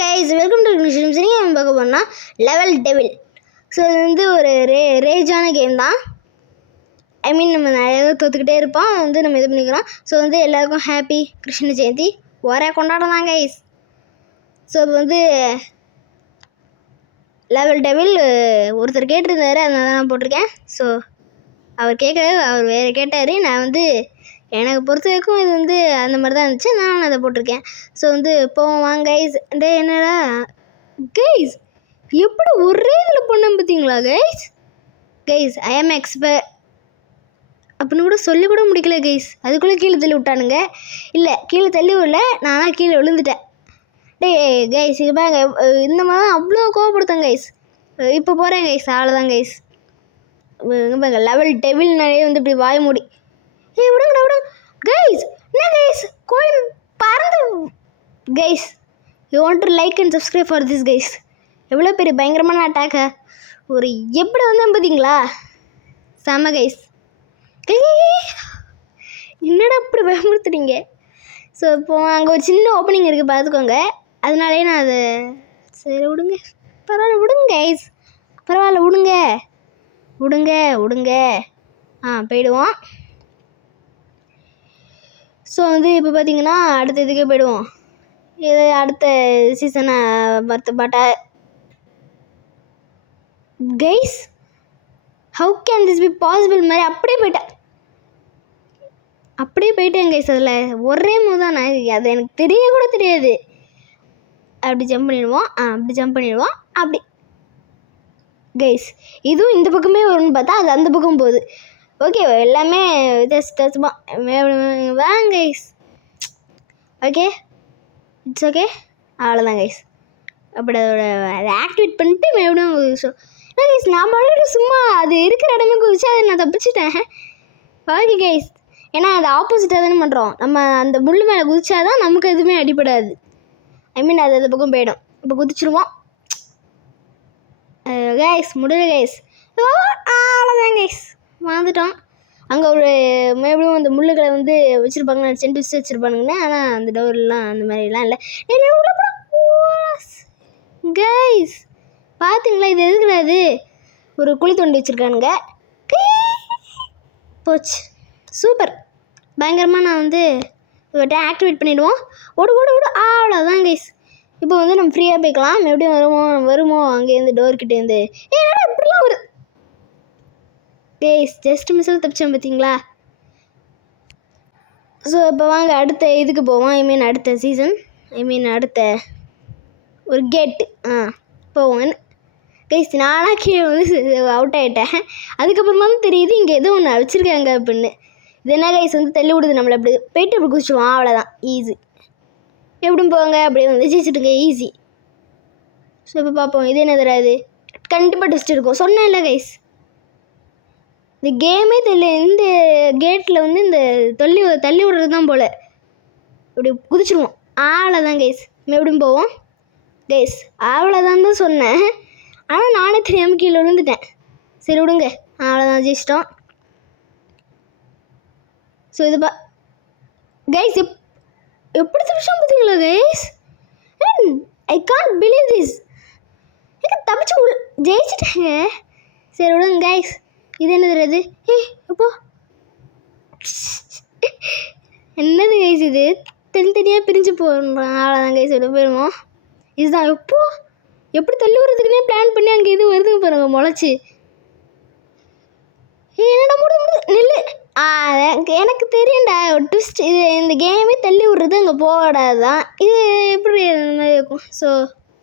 Guys welcome to English சரி நம்ம பார்க்க போனால் லெவல் டெவில். ஸோ இது வந்து ஒரு ரேஜான கேம் தான். ஐ மீன் நம்ம நிறைய தோற்றுக்கிட்டே இருப்போம், நம்ம இது பண்ணிக்கிறோம். ஸோ எல்லாருக்கும் ஹாப்பி கிருஷ்ண ஜெயந்தி ஒரே கொண்டாடலாம் கைஸ். ஸோ இப்போ லெவல் டெவில் ஒருத்தர் கேட்டிருந்தாரு, அதனால தான் நான் போட்டிருக்கேன். ஸோ அவர் வேறு கேட்டார். நான் எனக்கு பொறுத்த வரைக்கும் இது அந்த மாதிரி தான் இருந்துச்சு, நான் அதை போட்டிருக்கேன். ஸோ போவோம் வாங்க கைஸ். என்னடா கைஸ் எப்படி ஒரே இதில் பண்ணேன் பார்த்தீங்களா கைஸ் ஐ ஆம் எக்ஸ்பர்ட் அப்படின்னு கூட சொல்லி கூட முடிக்கல கைஸ். அதுக்குள்ளே கீழே தள்ளி விட்டானுங்க. இல்லை கீழே தள்ளி விடல, நானாக கீழே விழுந்துட்டேன். கைஸ் இது பாருங்க, இந்த மாதிரி தான் அவ்வளோ கோவப்படுத்தேன் கைஸ். இப்போ போகிறேன் கைஸ், அவ்வளோதான் கைஸ். பாருங்க லெவல் டெவில் நிறைய இப்படி வாய மூடி விடுங்க கைஸ். என்ன கைஸ் கோழி பறந்து guys. You want to like and subscribe for this guys. எவ்வளோ பெரிய பயங்கரமான அட்டாக்கை ஒரு எப்படி பார்த்தீங்களா? செம கைஸ். என்னடா இப்படி பயமுறுத்துறீங்க? ஸோ இப்போது அங்கே ஒரு சின்ன ஓப்பனிங் இருக்குது, பார்த்துக்கோங்க. அதனாலே நான் அதை சரி விடுங்க, பரவாயில்ல விடுங்க கைஸ், பரவாயில்ல விடுங்க விடுங்க விடுங்க. போயிடுவோம். ஸோ இப்போ பார்த்தீங்கன்னா அடுத்த இதுக்கே போயிடுவோம். இது அடுத்த சீசனை பாட்டா guys. How can this be possible மாதிரி அப்படியே போயிட்டேன் கைஸ். அதில் ஒரே தான் நான், அது எனக்கு தெரிய கூட தெரியாது. அப்படி ஜம்ப் பண்ணிடுவோம், அப்படி ஜம்ப் பண்ணிடுவோம், அப்படி கைஸ். இதுவும் இந்த பக்கமே வரும்னு பார்த்தா அது அந்த பக்கம் போகுது. ஓகே எல்லாமே வாங்க கைஸ். ஓகே இட்ஸ் ஓகே, அவ்வளோதான் கைஸ். அப்படி அதை ஆக்டிவேட் பண்ணிட்டு மறுபடியும் கைஸ் நான் மறுபடியும் சும்மா அது இருக்கிற இடமே குதிச்சு அதை நான் தப்பிச்சிட்டேன். ஓகே கைஸ், ஏன்னா அது ஆப்போசிட்டாக தானே பண்ணுறோம். நம்ம அந்த முள் மேலே குதிச்சாதான் நமக்கு எதுவுமே அடிப்படாது. ஐ மீன் அது பக்கம் போயிடும். இப்போ குதிச்சிருவோம் கைஸ். முடியல கைஸ், அவ்வளோதான் கைஸ், வந்துட்டோம். அங்கே ஒரு மறுபடியும் அந்த முள்ளுகளை வச்சுருப்பாங்க, சென்ட் வச்சு வச்சுருப்பானுங்கன்னு. ஆனால் அந்த டோர்லாம் அந்த மாதிரிலாம் இல்லை கைஸ். பார்த்தீங்களா இது எதுக்குறாது? ஒரு குழி தோண்டி வச்சுருக்கானுங்க. போச்சு, சூப்பர் பயங்கரமாக. நான் இவர்கிட்ட ஆக்டிவேட் பண்ணிவிடுவோம். ஓடு ஓடு ஓடு, அவ்வளோதான் கைஸ். இப்போ நம்ம ஃப்ரீயாக போய்க்கலாம். எப்படியும் வருமோ அங்கேருந்து டோர்கிட்டேருந்து. ஏன்னா இப்படிலாம் ஒரு கைஸ் ஜஸ்ட் மிஸ்ஸில் தப்பிச்சேன் பார்த்தீங்களா? ஸோ இப்போ வாங்க அடுத்த இதுக்கு போவோம். ஐ மீன் அடுத்த சீசன், ஐ மீன் அடுத்த ஒரு கேட்டு போவோம் கைஸ். நானாக கீழே அவுட் ஆகிட்டேன். அதுக்கப்புறமா தான் தெரியுது இங்கே எதுவும் ஒன்று வச்சுருக்காங்க அப்படின்னு. இது என்ன கைஸ் தள்ளி விடுது நம்மளை. அப்படி போயிட்டு அப்படி குதிச்சுவோம், அவ்வளோதான் ஈஸி. எப்படியும் போவாங்க அப்படியே ஜெயிச்சுட்டுங்க, ஈஸி. ஸோ இப்போ பார்ப்போம் இது என்ன தராது. கண்டிப்பாக டெஸ்ட் இருக்கும், சொன்னேன் இல்லை கைஸ். இந்த கேமே தெரியல. இந்த கேட்டில் இந்த தள்ளி விடுறது தான் போல். இப்படி குதிச்சிடுவோம், அவ்வளோதான் கைஸ். எப்படியும் போவோம் கைஸ், அவ்வளோதான் தான் சொன்னேன். ஆனால் நானே தெரியாமல் கீழே விழுந்துட்டேன். சரி விடுங்க, அவ்வளோதான் ஜெயிச்சிட்டோம். ஸோ இது கைஸ் எப்படி தப்பிச்சோம் பார்த்தீங்களா guys? I can't believe this. எனக்கு தப்பிச்சு ஜெயிச்சிட்டாங்க. சரி விடுங்க கைஸ். இது என்ன தெரியாது? அப்போ என்னது கைஸ் இது? தனித்தனியாக பிரிஞ்சு போடுறான், அவ்வளோதான் கைஸ். விட போயிடுவோம். இதுதான் எப்படி தள்ளி விடுறதுக்குன்னே பிளான் பண்ணி அங்கே இது வருதுங்க பாருங்க முளைச்சி. என்னடா நெல்லு. எனக்கு தெரியும்டா ஒரு ட்விஸ்ட். இது இந்த கேமே தள்ளி விட்றது அங்கே போடாதான். இது எப்படி அந்த மாதிரி இருக்கும். ஸோ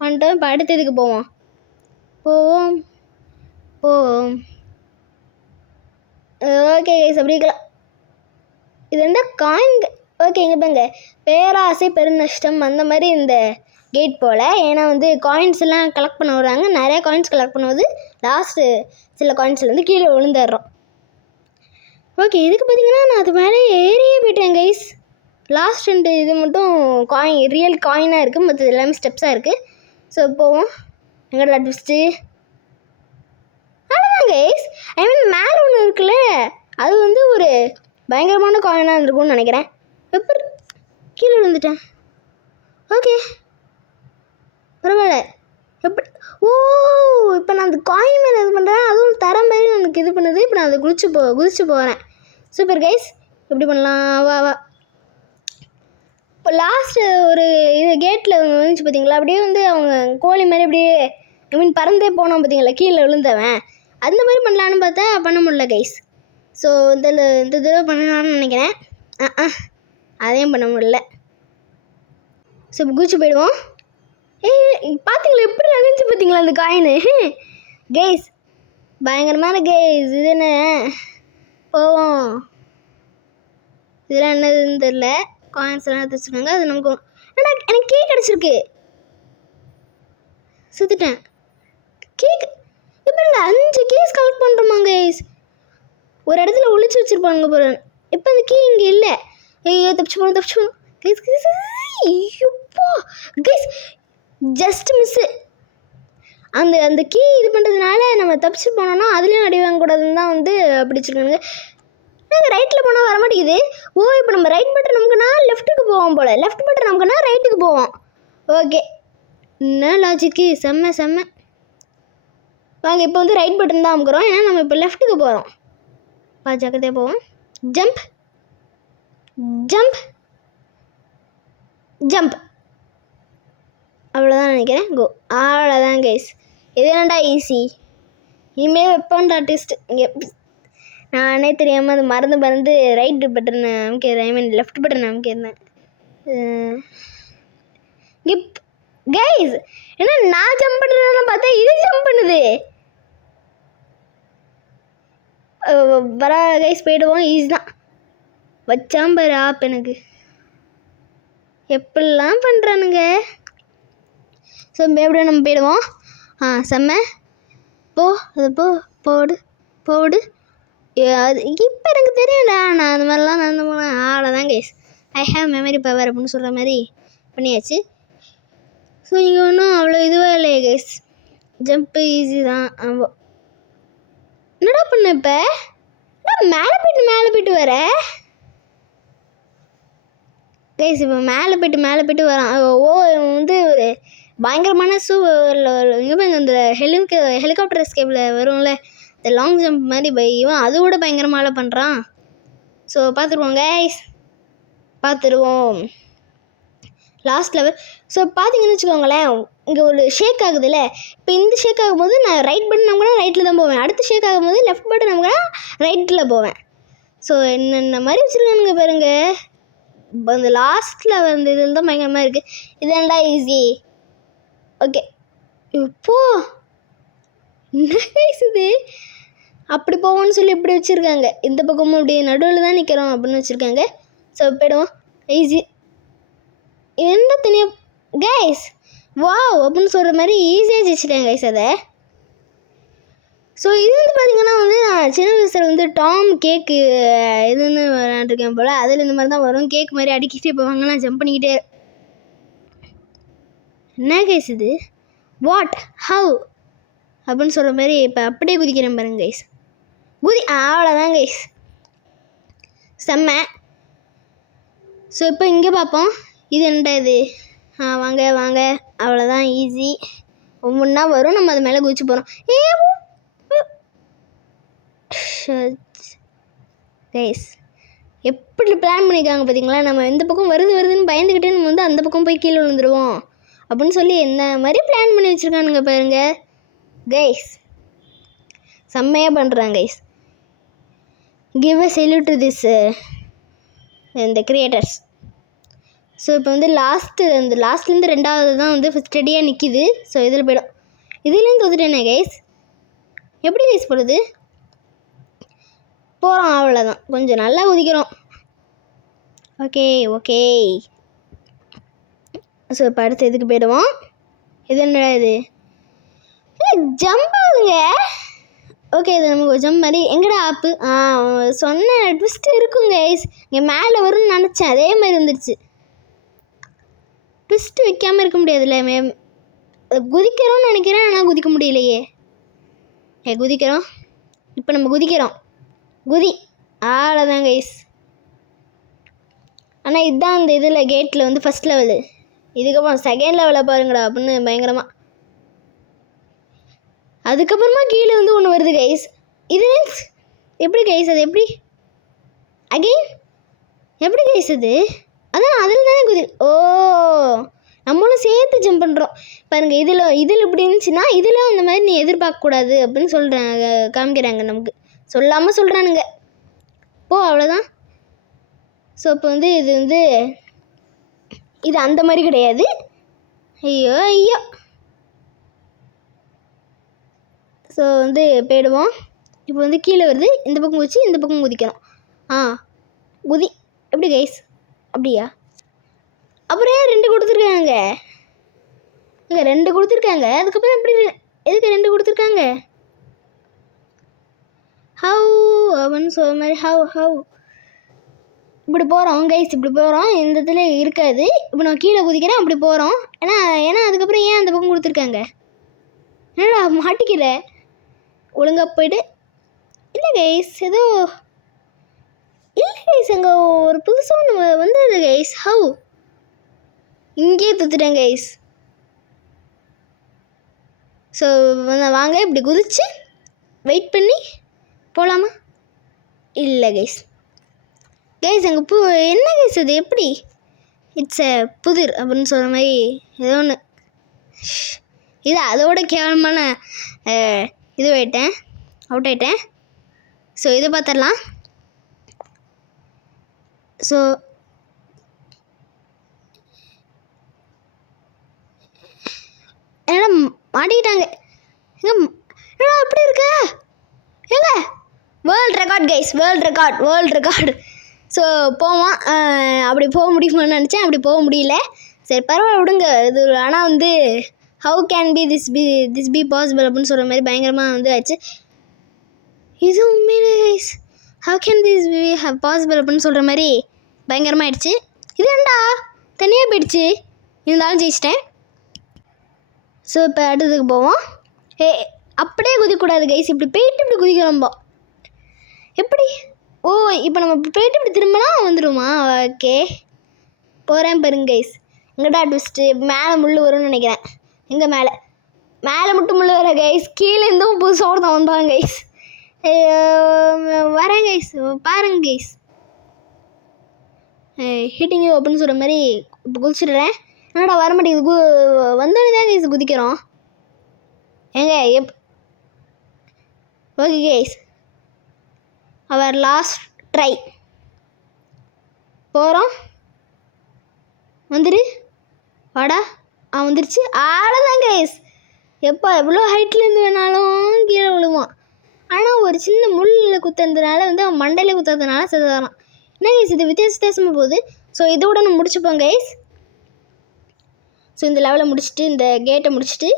வந்துட்டோம். இப்போ அடுத்ததுக்கு போவோம். ஓகே கைஸ், அப்படி இருக்கலாம். இது காயின். ஓகே இங்கே பாருங்க, பேராசை பெருநஷ்டம் அந்த மாதிரி இந்த கேட் போல். ஏன்னா காயின்ஸ் எல்லாம் கலெக்ட் பண்ண விடுறாங்க. நிறைய காயின்ஸ் கலெக்ட் பண்ணும்போது லாஸ்ட்டு சில காயின்ஸில் கீழே விழுந்துடுறோம். ஓகே இதுக்கு பார்த்தீங்கன்னா நான் அது மேலே ஏறியே போயிட்டேன் கைஸ். லாஸ்ட் 2 இது மட்டும் ரியல் காயினாக இருக்குது, மற்றது எல்லாமே ஸ்டெப்ஸாக இருக்குது. ஸோ போவோம். எங்கடா ட்விஸ்ட்டு? அவ்வளோதான் கைஸ். ஐ மீன் மேலே ஒன்று இருக்குல்ல, அது ஒரு பயங்கரமான காயினாக இருந்திருக்கும்னு நினைக்கிறேன். எப்படி கீழே விழுந்துட்டேன். ஓகே காயின் மேலே இது பண்ணுறேன், அதுவும் தர மாதிரி எனக்கு இது பண்ணுது. இப்போ நான் அதை குதிச்சு போகிறேன். Super guys. எப்படி பண்ணலாம்? வா வா. இப்போ லாஸ்ட்டு ஒரு இது கேட்டில் வந்துச்சு பார்த்தீங்களா, அப்படியே வந்து அவங்க கோழி மாதிரி அப்படியே பறந்தே போனோம் பார்த்தீங்களா, கீழே விழுந்தவன். அந்த மாதிரி பண்ணலான்னு பார்த்தா பண்ண முடியல கைஸ். ஸோ இந்த தடவை பண்ணலான்னு நினைக்கிறேன். அதையும் பண்ண முடியல. ஸோ இப்போ குதிச்சு போயிடுவோம். பார்த்தீங்களா எப்படி நினைச்சு பார்த்தீங்களா அந்த காயினு கைஸ்? பயங்கரமான கைஸ். இது என்ன போவோம், இதெல்லாம் என்னதுன்னு தெரில. காயின்ஸ் எல்லாம் எடுத்து வச்சுருக்காங்க. அது நமக்கு எனக்கு கேக் கிடச்சிருக்கு. சுற்றிட்டேன் கேக். இப்போ இந்த 5 கேஸ் கலெக்ட் பண்ணுறோமா கைஸ்? ஒரு இடத்துல ஒழிச்சு வச்சுருப்பாங்க போகிறேன். இப்போ அந்த கீ இங்கே இல்லை. ஐயோ தப்பிச்சு போகணும் கைஸ். ஐயோப்பா கைஸ், ஜஸ்ட் மிஸ்ஸு. அந்த கீ இது பண்ணுறதுனால நம்ம தப்பிச்சு போனோன்னா அதுலேயும் அடி வாங்கக்கூடாதுன்னு தான் வந்து பிடிச்சிருக்காங்க. நாங்கள் ரைட்டில் போனால் வர மாட்டேங்குது. இப்போ நம்ம ரைட் பட்டன் நமக்குன்னா லெஃப்ட்டுக்கு போவோம் போல், லெஃப்ட் பட்டன் நமக்குன்னா ரைட்டுக்கு போவோம். ஓகே, என்ன லாஜிக்கு, செம்ம. வாங்க இப்போ வந்து ரைட் பட்டன் தான் அமுக்குறோம், ஏன்னா நம்ம இப்போ லெஃப்ட்டுக்கு போகிறோம். ஜாக்கிரதையாக போவோம். ஜம்ப் அவ்வளோதான் நினைக்கிறேன். கோ, அவ்வளோதான் கைஸ். இது என்னடா ஈஸி. இனிமேல் வெப்பன் ஆர்டிஸ்ட் இங்கே நானே தெரியாமல் அது மறந்து ரைட்டு பட்டன் அமுக்கிறேன், லெஃப்ட் பட்டன் அமுக்கிறேன். கைஸ் ஏன்னா நான் ஜம்ப் பண்ணுறதுன்னு பார்த்தா இது ஜம்ப் பண்ணுது. வர கைஸ் போயிடுவோம். ஈஸி தான். வச்சாம்பரு ஆப் எனக்கு எப்படிலாம் பண்ணுறானுங்க. ஸோ எப்படியும் நம்ம போயிடுவோம். செம்ம. அது போடு. அது இப்போ எனக்கு தெரியும்டா, நான் அந்த மாதிரிலாம் நடந்து போனேன். அவ்வளோதான் guys. I have memory power அப்படின்னு சொல்கிற மாதிரி பண்ணியாச்சு. ஸோ இங்கே ஒன்றும் அவ்வளோ இதுவாக இல்லையே கைஸ். ஜம்ப்பு ஈஸி தான். என்னடா பண்ண இப்போ? மேலே போயிட்டு வர கைஸ். இப்போ மேலே போயிட்டு வரான். இவன் வந்து ஒரு பயங்கரமான இந்த ஹெலிகாப்டர் எஸ்கேப்பில் வரும்ல, இந்த லாங் ஜம்ப் மாதிரி இவன் அது கூட பயங்கரமாக பண்ணுறான். ஸோ பார்த்துருவோம் கைஸ், லாஸ்ட் லெவல். ஸோ பார்த்தீங்கன்னு வச்சுக்கோங்களேன், இங்கே ஒரு ஷேக் ஆகுதுல்ல. இப்போ இந்த ஷேக் ஆகும்போது நான் ரைட் பட்டன் நம்ம கூட ரைட்டில் தான் போவேன். அடுத்த ஷேக் ஆகும்போது லெஃப்ட் பட்டன் நம்ம கூட ரைட்டில் போவேன். ஸோ என்னென்ன மாதிரி வச்சுருக்கானுங்க பாருங்க. அந்த லாஸ்ட்டில் வந்து இதில் தான் பயங்கரமாக இருக்குது. இதெண்டா ஈஸி. ஓகே, இப்போ என்ன கைஸ் இது? அப்படி போவோன்னு சொல்லி இப்படி வச்சுருக்காங்க. இந்த பக்கமும் அப்படி நடுவில் தான் நிற்கிறோம் அப்படின்னு வச்சுருக்காங்க. ஸோ போய்டுவோம். ஈஸி. என்ன தனியாக கைஸ் வாவ் அப்படின்னு சொல்கிற மாதிரி ஈஸியாக ஜெயிச்சிட்டேன் கைஸ் அதை. ஸோ இது வந்து பார்த்திங்கன்னா வந்து நான் சின்ன வயசில் வந்து டாம் கேக்கு இதுன்னு விளாண்டுருக்கேன் போல். அதில் இந்த மாதிரி தான் வரும். கேக் மாதிரி அடிக்கிட்டே போவாங்க, நான் ஜம்ப் பண்ணிக்கிட்டே. என்ன கைஸ் இது? வாட் ஹவ் அப்படின்னு சொல்கிற மாதிரி இப்போ அப்படியே குதிக்கிறேன் பாருங்க கைஸ். அவ்வளோதான் கைஸ், செம்ம. ஸோ இப்போ இங்கே பார்ப்போம். இது என்னடா இது? வாங்க அவ்வளோதான், ஈஸி. ஒவ்வொன்றா வரும், நம்ம அது மேலே குதிச்சு போகிறோம். கைஸ் எப்படி பிளான் பண்ணியிருக்காங்க பார்த்தீங்களா? நம்ம இந்த பக்கம் வருதுன்னு பயந்துக்கிட்டே நம்ம வந்து அந்த பக்கம் போய் கீழே விழுந்துருவோம் அப்படின்னு சொல்லி என்ன மாதிரி பிளான் பண்ணி வச்சுருக்கானுங்க பாருங்க கைஸ். செம்மையாக பண்ணுறாங்க guys. Give a salute to this இந்த கிரியேட்டர்ஸ். ஸோ இப்போ வந்து லாஸ்ட்லேருந்து ரெண்டாவது தான் வந்து ஸ்டடியாக நிற்கிது. ஸோ இதில் போய்டும். இதுலேருந்து தோத்துட்டேனே கைஸ். எப்படி கைஸ் போடுது? போகிறோம், அவ்வளோதான். கொஞ்சம் நல்லா குதிக்கிறோம். ஓகே. ஸோ இப்போ அடுத்து இதுக்கு போய்டுவோம். இது என்னடா இது? ஜம்ப் ஆகுதுங்க. ஓகே, இது நமக்கு ஜம்ப் மாதிரி. எங்கடா ஆப்பு? சொன்ன ட்விஸ்ட் இருக்குங்க கைஸ். இங்கே மேலே வரும்னு நினச்சேன், அதே மாதிரி வந்துடுச்சு. ட்விஸ்ட் வைக்காமல் இருக்க முடியாதுல்ல. குதிக்கிறோம்னு நினைக்கிறேன், ஆனால் குதிக்க முடியலையே. குதிக்கிறோம். இப்போ நம்ம குதிக்கிறோம். அவ்வளோதான் கைஸ். ஆனால் இதுதான் அந்த இதில் கேட்டில் வந்து ஃபஸ்ட் லெவலு. இதுக்கப்புறம் செகண்ட் லெவலில் பாருங்கடா அப்படின்னு பயங்கரமாக. அதுக்கப்புறமா கீழே வந்து ஒன்று வருது கைஸ். இது எப்படி கைஸ்? அது எப்படி அகெயின் எப்படி கைஸ் அது? அதான் அதில் தானே ஓ, நம்மளும் சேர்த்து ஜம்ப் பண்ணுறோம் பாருங்கள். இதில் இப்படி இருந்துச்சுன்னா இதில் அந்த மாதிரி நீ எதிர்பார்க்கக்கூடாது அப்படின்னு சொல்கிறாங்க, காமிக்கிறாங்க நமக்கு. சொல்லாமல் சொல்கிறானுங்க. அவ்வளோதான். ஸோ இப்போ வந்து இது அந்த மாதிரி கிடையாது. ஐயோ. ஸோ வந்து போயிடுவோம். இப்போ வந்து கீழே வருது, இந்த பக்கம் குதிச்சு இந்த பக்கம் குதிக்கணும். குதி எப்படி கைஸ்? அப்படியா? அப்புறம் ஏன் 2 கொடுத்துருக்காங்க? இங்கே 2 கொடுத்துருக்காங்க. அதுக்கப்புறம் எப்படி எதுக்கு 2 கொடுத்துருக்காங்க? ஹவு அப்படின்னு சொல்ல மாதிரி ஹவு இப்படி போகிறோம் கைஸ், இப்படி போகிறோம். இந்த இதில் இருக்காது. இப்போ நான் கீழே குதிக்கிறேன், அப்படி போகிறோம். ஏன்னா அதுக்கப்புறம் ஏன் அந்த பக்கம் கொடுத்துருக்காங்க? என்னடா மாட்டிக்கிற? ஒழுங்காக போய்ட்டு இல்லை கைஸ், ஏதோ இல்லை கைஸ், அங்கே ஒரு புதுசாக ஒன்று வந்துடுது கைஸ். ஹவு இங்கேயே தூத்துட்டேன் கைஸ். ஸோ வாங்க இப்படி குதிச்சு வெயிட் பண்ணி போகலாமா? இல்லை கைஸ் அங்கே என்ன கைஸ் அது? எப்படி இட்ஸ் புதிர் அப்படின்னு சொல்கிற மாதிரி ஏதோ ஒன்று. இது அதோட கேவலமான அவுட் ஆகிட்டேன். ஸோ இதை பார்த்துடலாம். ஸோ என்னடா மாட்டிக்கிட்டாங்க. என்னடா அப்படி இருக்க? ஏங்க world record guys, world record. So போவான். அப்படி போக முடியுமான்னு நினச்சேன், அப்படி போக முடியல. சரி பரவாயில்ல விடுங்க. இது ஆனால் வந்து how can this be possible அப்படின்னு சொல்கிற மாதிரி பயங்கரமாக வந்து ஆச்சு. இது உண்மையிலே guys how can this be possible அப்படின்னு சொல்கிற மாதிரி பயங்கரமாக ஆயிடுச்சு. இது ஏண்டா தனியாக போயிடுச்சு? இருந்தாலும் ஜெயிச்சிட்டேன். ஸோ இப்போ அடுத்ததுக்கு போவோம். அப்படியே குதிக்கக்கூடாது கைஸ், இப்படி போயிட்டு இப்படி குதிக்கிறோம்போ. எப்படி? இப்போ நம்ம போயிட்டு இப்படி திரும்பினா வந்துடுமா? ஓகே போகிறேன் பாருங்க கைஸ். எங்கடா ட்விஸ்ட்டு? மேலே முள் வரும்னு நினைக்கிறேன். எங்கே மேலே மட்டும் முள் வர கைஸ், கீழே இருந்தும் புதுசாக ஒருத்தன் வந்தாங்க கைஸ். வரேன் கைஸ், பாருங்க கைஸ். ஹீட்டிங் அப்படின்னு சொல்கிற மாதிரி இப்போ குதிச்சிடுறேன். என்னடா வர மாட்டேங்குது? வந்தோடனே தான் கைஸ் குதிக்கிறோம். ஏங்க ஓகே கைஸ், அவர் லாஸ்ட் ட்ரை. போகிறோம். வந்துடு வாடா. வந்துருச்சு. ஆளதான் கைஸ். எவ்வளோ ஹைட்லேருந்து வேணாலும் கீழே விழுவான். ஆனால் ஒரு சின்ன முள்ளில் குத்துறதுனால வந்து அவன் மண்டையில் குத்துறதுனால செத்துறான். என்ன கைஸ் இது வித்தியாசமாக போகுது. ஸோ இதோட நம்ம முடிச்சுப்போம் கைஸ். ஸோ இந்த லெவலை முடிச்சுட்டு இந்த கேட்டை முடிச்சுட்டு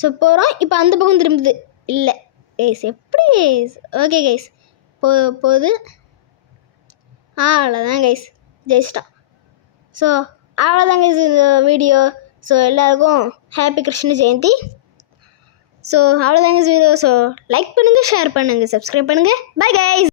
ஸோ போகிறோம். இப்போ அந்த பக்கம் திரும்புது. இல்லை கைஸ் எப்படி கைஸ்? ஓகே கைஸ் போகுது. அவ்வளோதான் கைஸ், ஜெயிச்சிட்டான். ஸோ அவ்வளோதான் கைஸ் இந்த வீடியோ. ஸோ எல்லாருக்கும் ஹாப்பி கிருஷ்ண ஜெயந்தி. ஸோ அவ்வளோதான் கைஸ் வீடியோ. ஸோ லைக் பண்ணுங்கள், ஷேர் பண்ணுங்கள், சப்ஸ்கிரைப் பண்ணுங்கள். Bye guys.